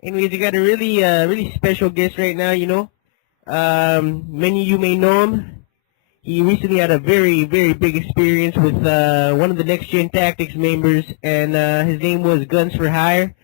Anyways, I got a really special guest right now. Many of you may know him. He recently had a very big experience with one of the Next Gen Tactics members, and his name was GUNNS4HIRE.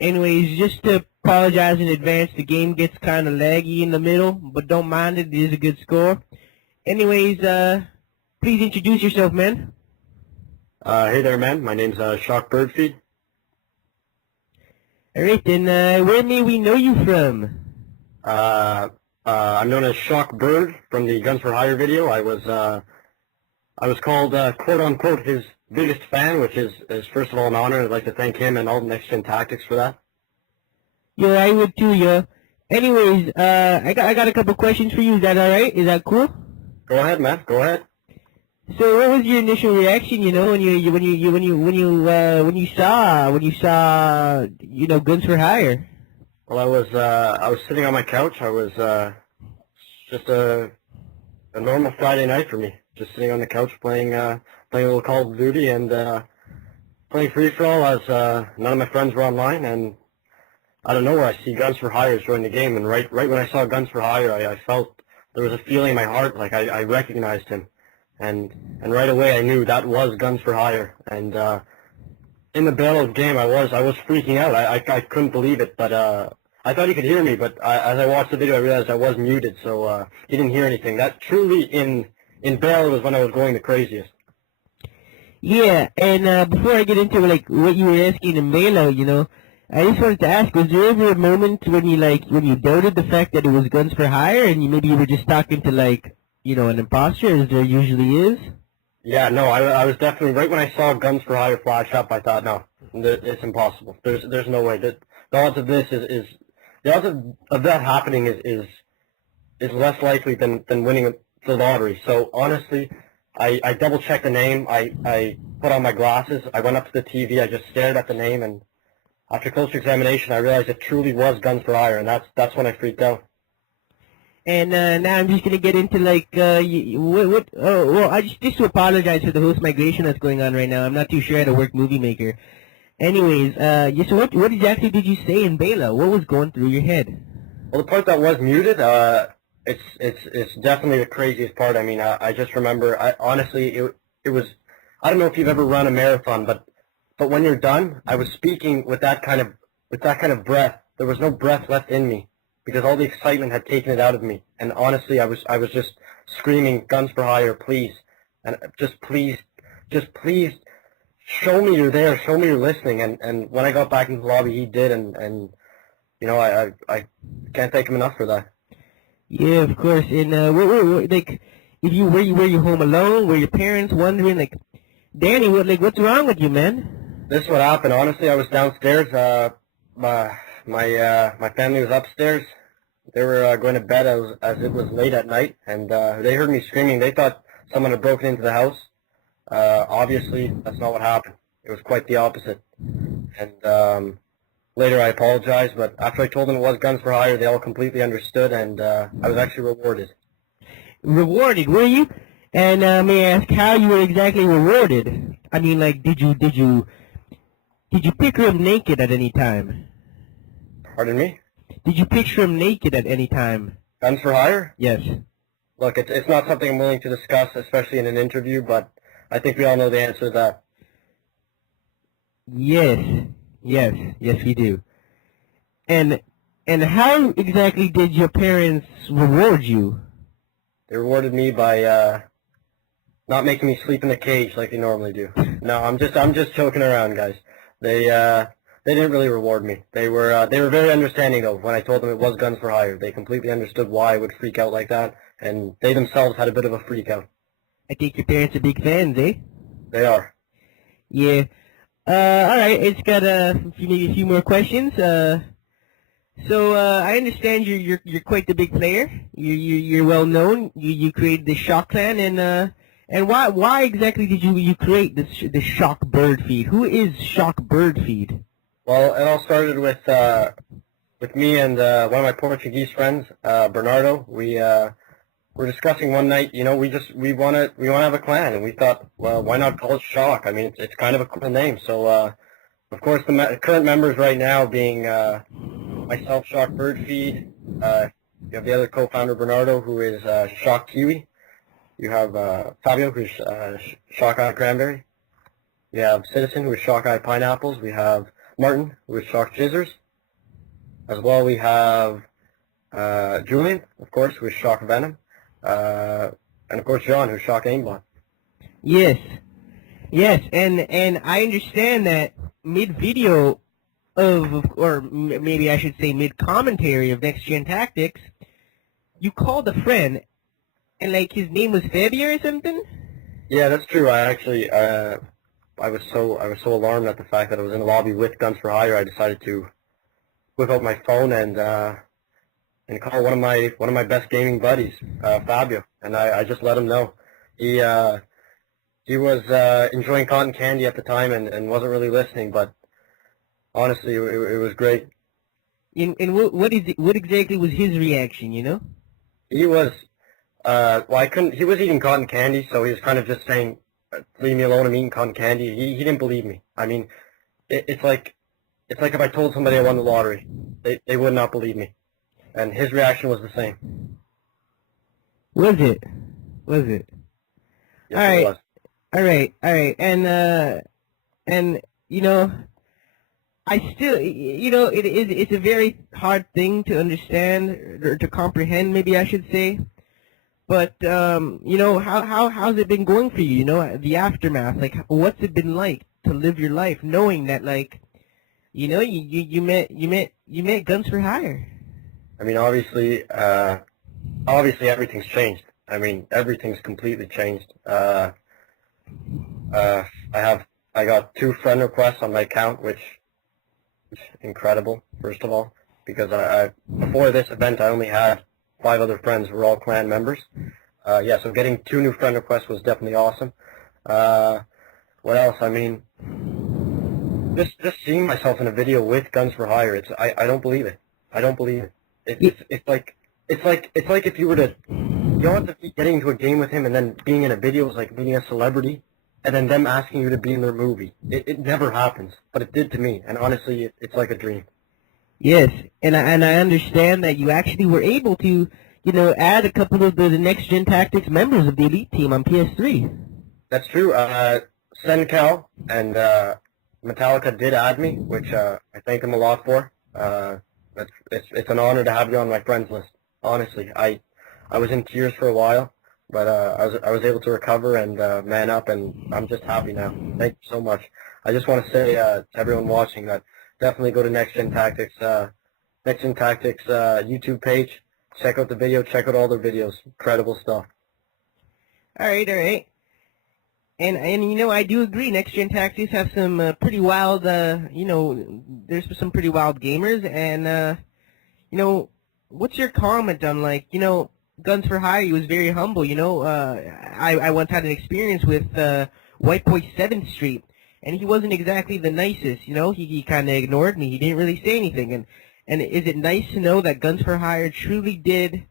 Anyways, just to apologize in advance, the game gets kind of laggy in the middle, but don't mind it. It is a good score. Anyways, please introduce yourself, man. Hey there, man. My name's Shok-bird. Alright, then, where may we know you from? I'm known as Shok-bird from the GUNNS4HIRE video. I was called, quote unquote, his biggest fan, which is first of all an honor. I'd like to thank him and all the Next Gen Tactics for that. Yo, I would too, yo. Anyways, I got a couple questions for you. Is that alright? Is that cool? Go ahead, man. Go ahead. So, what was your initial reaction? When you saw GUNNS4HIRE? Well, I was sitting on my couch. I was just a normal Friday night for me. Just sitting on the couch playing a little Call of Duty and playing free for all as none of my friends were online. And out of nowhere, I see GUNNS4HIRE join the game. And right when I saw GUNNS4HIRE, I felt there was a feeling in my heart, like I recognized him. And right away I knew that was GUNNS4HIRE. And in the battle game I was freaking out. I couldn't believe it, but I thought he could hear me, but as I watched the video I realized I was muted, so he didn't hear anything. That truly in battle was when I was going the craziest. Yeah, and before I get into like what you were asking in Melo, I just wanted to ask, was there ever a moment when you doubted the fact that it was GUNNS4HIRE and maybe you were just talking to an imposter, as there usually is? Yeah, no, I was definitely, right when I saw GUNNS4HIRE flash up, I thought, no, it's impossible. There's no way. The odds of this the odds of that happening is less likely than winning the lottery. So honestly, I double checked the name. I put on my glasses. I went up to the TV. I just stared at the name, and after closer examination, I realized it truly was GUNNS4HIRE, and that's when I freaked out. And now I'm just gonna get into just to apologize for the host migration that's going on right now. I'm not too sure how to work Movie Maker. Anyways, so what exactly did you say in Bela? What was going through your head? Well, the part that was muted, it's definitely the craziest part. I mean, I just remember, honestly, it was, I don't know if you've ever run a marathon, but when you're done, I was speaking with that kind of breath. There was no breath left in me, because all the excitement had taken it out of me. And honestly, I was just screaming, GUNNS4HIRE, please. And just please, show me you're there, show me you're listening. And when I got back into the lobby, he did, and I can't thank him enough for that. Yeah, of course. And were you home alone? Were your parents wondering, Danny, what's wrong with you, man? This is what happened. Honestly, I was downstairs. My family was upstairs. They were going to bed as it was late at night, and they heard me screaming. They thought someone had broken into the house. Obviously, that's not what happened. It was quite the opposite. And later I apologized, but after I told them it was GUNNS4HIRE, they all completely understood, and I was actually rewarded. Rewarded, were you? And may I ask how you were exactly rewarded? I mean, did you picture him naked at any time? Pardon me? Did you picture him naked at any time? GUNNS4HIRE? Yes. Look, it's not something I'm willing to discuss, especially in an interview, but I think we all know the answer to that. Yes, we do. And how exactly did your parents reward you? They rewarded me by not making me sleep in a cage like they normally do. No, I'm just joking around, guys. They didn't really reward me. They were very understanding though. When I told them it was GUNNS4HIRE, they completely understood why I would freak out like that, and they themselves had a bit of a freak out. I think your parents are big fans, eh? They are. Yeah. Alright, it's got maybe a few more questions. So I understand you're quite the big player. You're well known. You created the Shok clan, and why exactly did you create the Shok-bird feed? Who is Shok-bird feed? Well, it all started with me and one of my Portuguese friends, Bernardo. We were discussing one night. We want to have a clan, and we thought, well, why not call it Shok? I mean, it's kind of a cool name. So, of course, the current members right now being myself, Shok-bird feed. You have the other co-founder, Bernardo, who is Shok Kiwi. You have Fabio, who's Shok-eye Cranberry. We have Citizen, who is Shok-eye Pineapples. We have Martin, who is Shok Jizzers. As well, we have Julian, of course, who is Shok Venom. And of course, John, who's Shok Aimbot. Yes. Yes, and I understand that mid-video or maybe I should say mid-commentary of Next Gen Tactics, you called a friend, and like his name was Fabio or something? Yeah, that's true. I actually, I was so alarmed at the fact that I was in a lobby with GUNNS4HIRE, I decided to whip out my phone and call one of my best gaming buddies, Fabio, and I just let him know. He was enjoying cotton candy at the time and wasn't really listening, but honestly, it was great. And what exactly was his reaction? You know? He was he was eating cotton candy, so he was kind of just saying, "Leave me alone, I'm eating cotton candy." He didn't believe me. I mean, it's like if I told somebody I won the lottery, they would not believe me. And his reaction was the same. Was it? Yes, All right. it was. All right. And you know, I still, you know, it's a very hard thing to understand or to comprehend, maybe I should say. But you know, how's it been going for you? You know, the aftermath. Like, what's it been like to live your life knowing that, like, you know, you met GUNNS4HIRE? I mean, obviously everything's changed. I mean, everything's completely changed. I got 2 friend requests on my account, which is incredible, first of all, because before this event I only had 5 other friends who were all clan members. Yeah, so getting 2 new friend requests was definitely awesome. What else? I mean, just seeing myself in a video with GUNNS4HIRE, I don't believe it. I don't believe it. It's like if you were to, you don't have to be getting into a game with him and then being in a video is like meeting a celebrity and then them asking you to be in their movie. It never happens, but it did to me, and honestly, it's like a dream. Yes, and I understand that you actually were able to, you know, add a couple of the Next Gen Tactics members of the Elite Team on PS3. That's true. Sencal and Metallica did add me, which I thank them a lot for. It's an honor to have you on my friends list. Honestly, I was in tears for a while, but I was able to recover and man up, and I'm just happy now. Thank you so much. I just want to say to everyone watching that definitely go to Next Gen Tactics YouTube page. Check out the video. Check out all their videos. Incredible stuff. All right. And you know, I do agree. Next Gen Tactics have some pretty wild, you know, there's some pretty wild gamers. And you know, what's your comment on, like, you know, GUNNS4HIRE? He was very humble. You know, I once had an experience with White Boy 7th Street, and he wasn't exactly the nicest. You know, he kind of ignored me. He didn't really say anything. And is it nice to know that GUNNS4HIRE truly did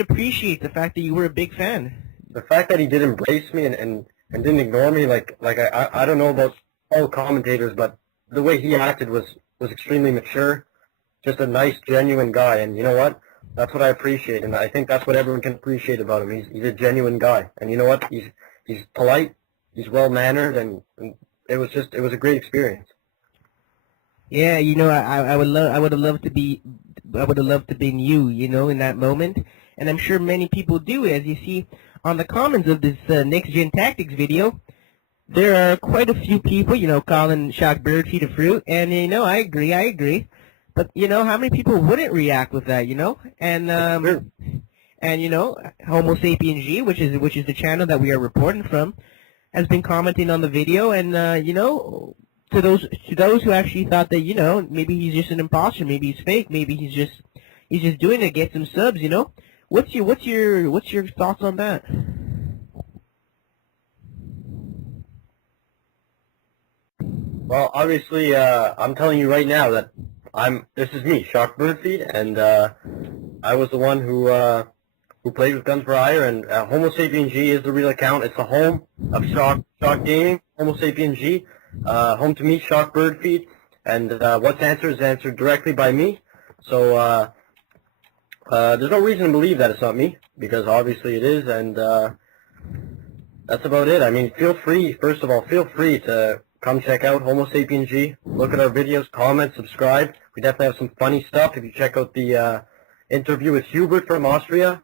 appreciate the fact that you were a big fan? The fact that he did embrace me and didn't ignore me, like I don't know about all commentators, but the way he acted was extremely mature, just a nice, genuine guy. And you know what? That's what I appreciate, and I think that's what everyone can appreciate about him. He's a genuine guy, and you know what? He's polite, he's well mannered, and it was a great experience. Yeah, you know, I would have loved to be you, you know, in that moment, and I'm sure many people do. As you see on the comments of this Next Gen Tactics video, there are quite a few people, you know, calling Shok-bird a fruit, and you know, I agree. But you know, how many people wouldn't react with that, you know? And you know, Homo Sapien G, which is the channel that we are reporting from, has been commenting on the video, and you know, to those who actually thought that, you know, maybe he's just an imposter, maybe he's fake, maybe he's just doing it to get some subs, you know? What's your thoughts on that? Well, obviously, I'm telling you right now that this is me, Shok-bird feed, and I was the one who played with GUNNS4HIRE, and Homo Sapien G is the real account. It's the home of Shok Gaming, Homo Sapien G, home to me, Shok-bird feed, and what's answered is answered directly by me. So there's no reason to believe that it's not me, because obviously it is, and that's about it. I mean, first of all, feel free to come check out Homo Sapien G. Look at our videos, comment, subscribe. We definitely have some funny stuff. If you check out the interview with Hubert from Austria,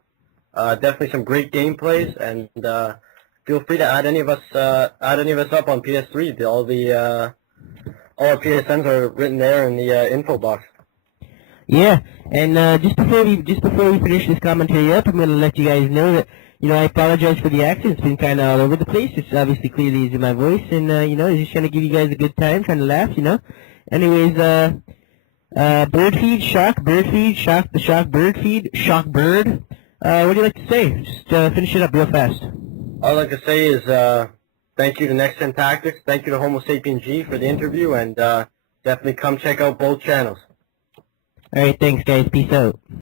definitely some great gameplays, and feel free to add any of us up on PS3. All our PSNs are written there in the info box. Yeah, and just before we finish this commentary up, I'm going to let you guys know that, I apologize for the accent. It's been kind of all over the place. It's obviously clearly is in my voice, and, just trying to give you guys a good time, trying to laugh, Anyways, bird feed, Shok-bird feed, the Shok-bird feed, Shok-bird. What do you like to say? Just finish it up real fast. All I'd like to say is thank you to Next Gen Tactics, thank you to Homo Sapien G for the interview, and definitely come check out both channels. Alright, thanks guys. Peace out.